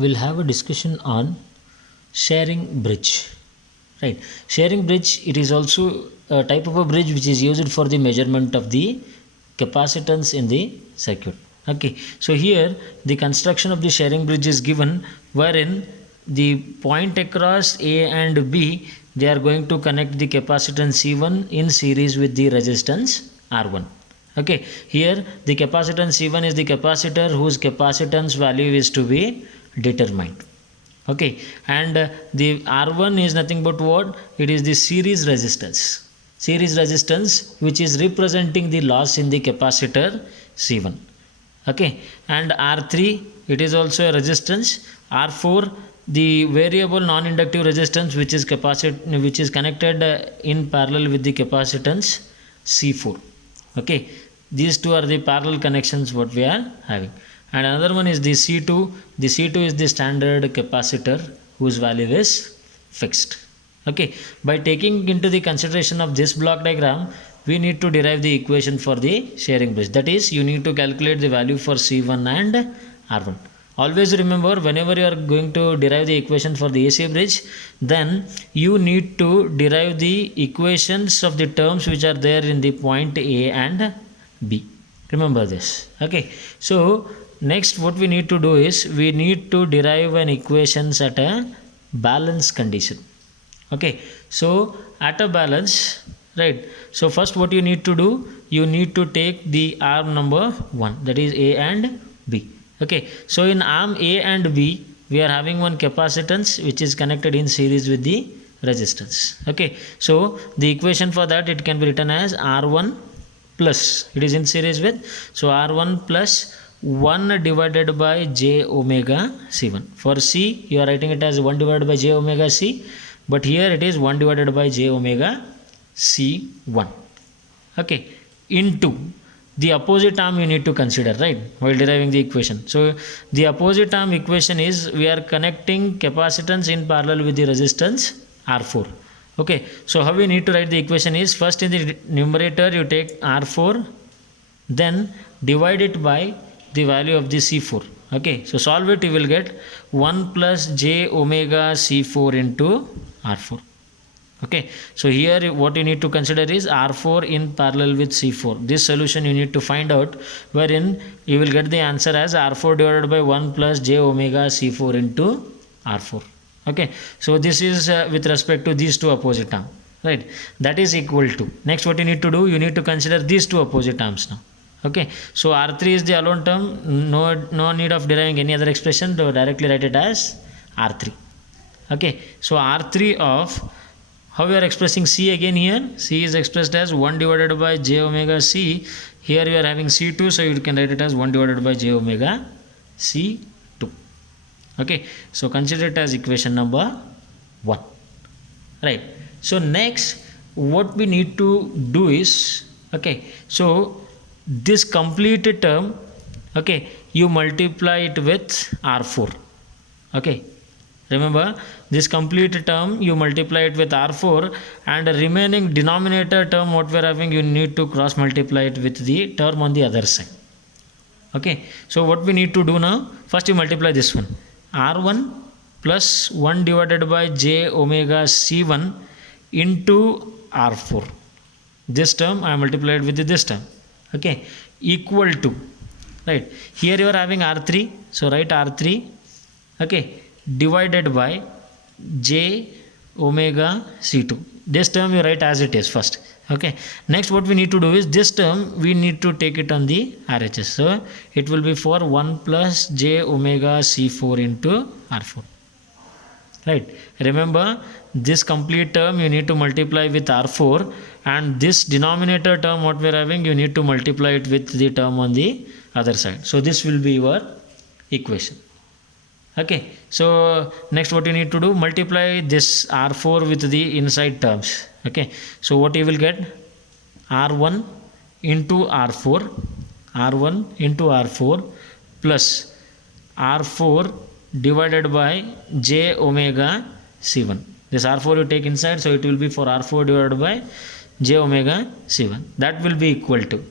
we'll have a discussion on Schering Bridge. Right, Schering Bridge, it is also a type of a bridge which is used for the measurement of the capacitance in the circuit. Okay, so here the construction of the Schering Bridge is given, wherein the point across A and B, they are going to connect the capacitance C1 in series with the resistance R1. Okay, here the capacitance C1 is the capacitor whose capacitance value is to be determined. Okay, and the R1 is nothing but what? It is the series resistance which is representing the loss in the capacitor C1. Okay, and R3, it is also a resistance. R4, the variable non-inductive resistance which is connected in parallel with the capacitance C4. Okay, these two are the parallel connections what we are having. And another one is the C2. The C2 is the standard capacitor whose value is fixed. Okay, by taking into the consideration of this block diagram, we need to derive the equation for the Schering bridge. That is, you need to calculate the value for C1 and R1. Always remember, whenever you are going to derive the equation for the AC bridge, then you need to derive the equations of the terms which are there in the point A and B. Remember this. Okay, so next what we need to do is we need to derive an equations at a balance condition. Okay, so at a balance, right, so first what you need to do, you need to take the arm number 1, that is A and B. Okay, so in arm A and B, we are having one capacitance which is connected in series with the resistance. Okay, so the equation for that, it can be written as R1 plus, it is in series with, so R1 plus 1 divided by j omega C1. For C, you are writing it as 1 divided by j omega C, but here it is 1 divided by j omega C1. Okay, into the opposite arm you need to consider, right, while deriving the equation. So the opposite arm equation is, we are connecting capacitance in parallel with the resistance R4. Okay, so how we need to write the equation is, first in the numerator you take R4, then divide it by the value of the C4. Okay, so solve it, you will get 1 plus j omega C4 into R4. Okay, so here what you need to consider is R4 in parallel with C4. This solution you need to find out, wherein you will get the answer as R4 divided by 1 plus j omega C4 into R4. Okay, so this is with respect to these two opposite terms, right, that is equal to. Next what you need to do, you need to consider these two opposite terms now. Okay, so R3 is the alone term, no need of deriving any other expression, to directly write it as R3. Okay, so R3 of, how we are expressing C again here, C is expressed as 1 divided by j omega C, here you are having C2, so you can write it as 1 divided by j omega C2. Okay, so consider it as equation number 1. Right, so next what we need to do is, okay, so this complete term, okay, you multiply it with R4. Okay, remember, this complete term you multiply it with R4, and the remaining denominator term what we are having, you need to cross multiply it with the term on the other side. Okay, so what we need to do now, first you multiply this one, R1 plus 1 divided by j omega C1 into R4. This term I multiplied with this term. Okay, equal to, right, here you are having R3, so write R3, okay, divided by j omega C2. This term you write as it is first. Okay, next what we need to do is, this term we need to take it on the RHS, so it will be for 1 plus j omega C4 into R4. Right, remember, this complete term you need to multiply with R4, and this denominator term what we are having, you need to multiply it with the term on the other side. So this will be your equation. Okay, so next what you need to do, multiply this R4 with the inside terms. Okay, so what you will get, R1 into R4, R1 into R4 plus R4 divided by j omega C1. This R4 you take inside, so it will be for R4 divided by j omega C1. That will be equal to,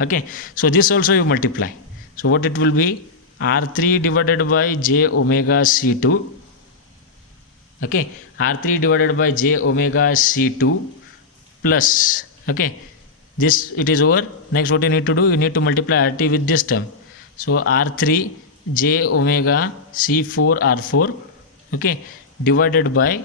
okay, so this also you multiply. So what it will be, R3 divided by j omega C2. Okay, R3 divided by j omega C2 plus, okay, this it is over. Next what you need to do, you need to multiply RT with this term. So R3 j omega C4 R4, okay, divided by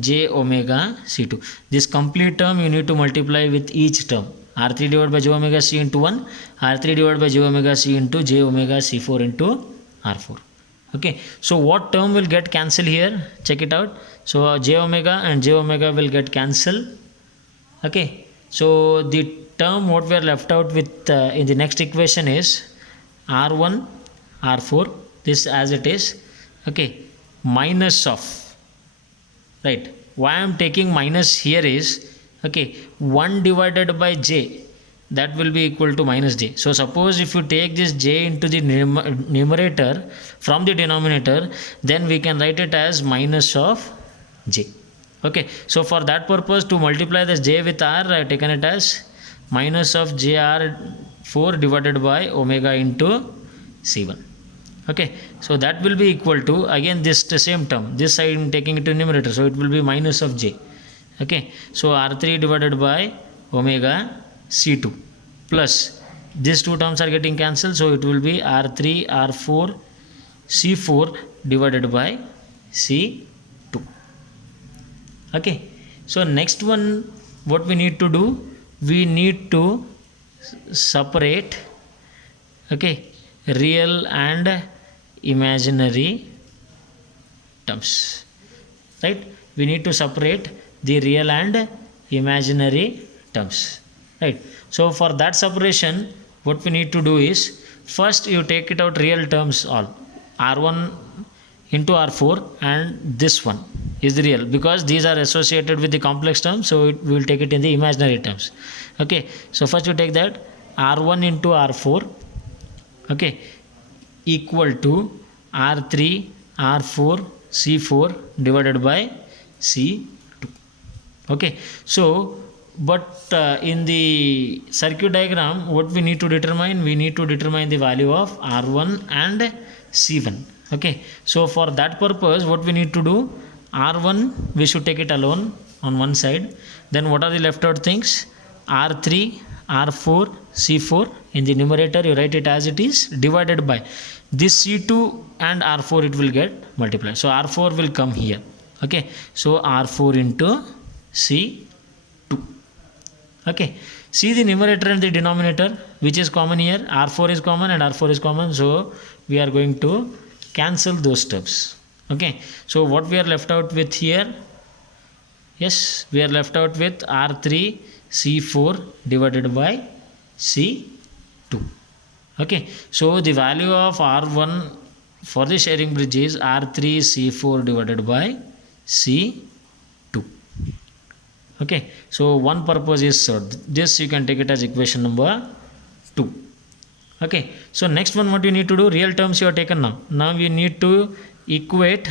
j omega C2. This complete term you need to multiply with each term. R3 divided by j omega C into 1, R3 divided by j omega C into j omega C4 into R4. Okay, so what term will get cancelled here? Check it out. So j omega and j omega will get cancelled. Okay, so the term what we are left out with in the next equation is R1 R4, this as it is, okay, minus of, right, why I am taking minus here is, okay, 1 divided by j, that will be equal to minus j. So suppose if you take this j into the numerator from the denominator, then we can write it as minus of j. Okay, so for that purpose, to multiply this j with r, I have taken it as minus of jr4 divided by omega into c1. Okay, so that will be equal to, again this the same term, this side I am taking it to numerator, so it will be minus of j. Okay, so r3 divided by omega c2 plus these two terms are getting cancelled, so it will be r3 r4 c4 divided by c2. Okay, so next one what we need to do, we need to separate, okay, real and imaginary terms, right? We need to separate the real and imaginary terms, right? So for that separation, what we need to do is, first you take it out real terms all, r1 into r4 and this one is the real, because these are associated with the complex terms, so we will take it in the imaginary terms. Okay, so first you take that r1 into r4, okay, equal to r3 r4 c4 divided by c2. Okay, so but in the circuit diagram what we need to determine, we need to determine the value of r1 and c1. Okay, so for that purpose what we need to do, r1 we should take it alone on one side, then what are the left out things, r3 r4 c4 in the numerator you write it as it is, divided by this c2 and r4 it will get multiplied, so r4 will come here. Okay, so r4 into c2. Okay, see the numerator and the denominator which is common here, r4 is common and r4 is common, so we are going to cancel those terms. Okay, so what we are left out with here, yes, we are left out with r3 c4 divided by c2. Okay, so the value of r1 for the Schering bridge is r3 c4 divided by c2. Okay, so one purpose is served. This you can take it as equation number 2. Okay, so next one what you need to do, real terms you have taken now. Now you need to equate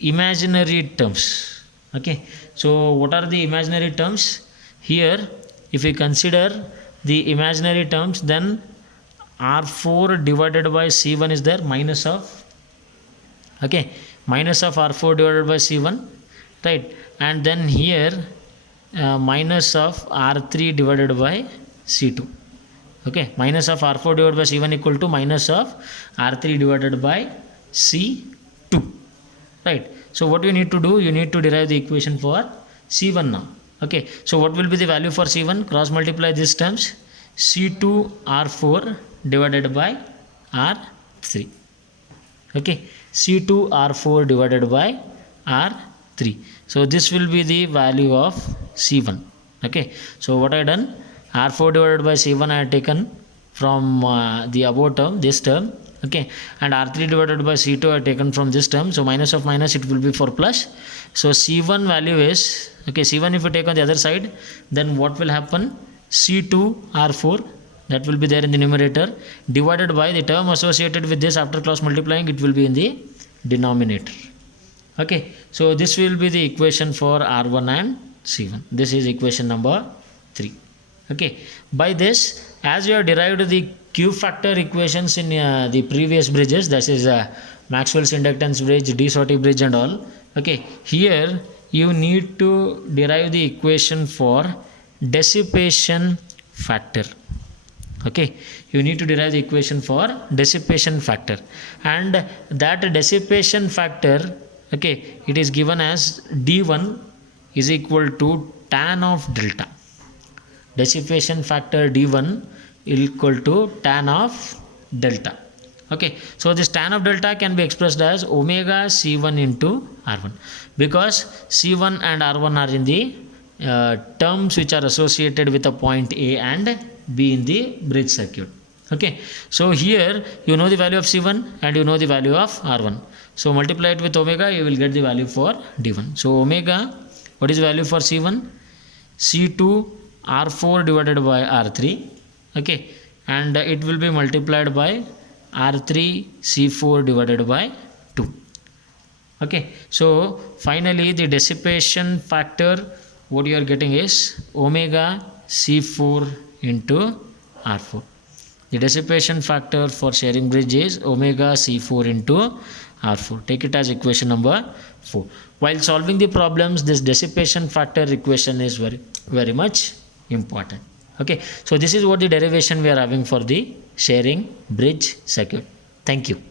imaginary terms. Okay, so what are the imaginary terms? Here if we consider the imaginary terms, then r4 divided by c1 is there, minus of, okay, minus of r4 divided by c1, right, and then here minus of r3 divided by c2. Okay, minus of r4 divided by c1 equal to minus of r3 divided by c2, right. So what you need to do, you need to derive the equation for c1 now. Okay, so what will be the value for c1, cross multiply these terms, c2 r4 divided by r3. Okay, c2 r4 divided by r3. So this will be the value of c1. Okay, so what I done, r4 divided by c1 I have taken from the above term, this term. Okay, and r3 divided by c2 I have taken from this term, so minus of minus it will be for plus. So c1 value is, okay, c1 if you take on the other side, then what will happen, c2 r4, that will be there in the numerator, divided by the term associated with this, after cross multiplying it will be in the denominator. Okay, so this will be the equation for r1 and c1. This is equation number 3. Okay, by this, as you have derived the Q factor equations in the previous bridges, that is Maxwell's inductance bridge, de Sauty bridge and all. Okay, here you need to derive the equation for dissipation factor. Okay, you need to derive the equation for dissipation factor, and that dissipation factor, okay, it is given as d1 is equal to tan of delta. Dissipation factor d1 equal to tan of delta. Okay, so this tan of delta can be expressed as omega c1 into r1, because c1 and r1 are in the terms which are associated with a point A and B in the bridge circuit. Okay, so here you know the value of c1 and you know the value of r1, so multiply it with omega, you will get the value for d1. So omega, what is the value for c1? c2 r4 divided by r3. Okay, and it will be multiplied by r3 c4 divided by 2. Okay, so finally the dissipation factor, what you are getting is omega c4 into r4. The dissipation factor for Schering bridge is omega c4 into r4. Take it as equation number 4. While solving the problems, this dissipation factor equation is very much important. Okay, so this is what the derivation we are having for the Schering bridge circuit. Thank you.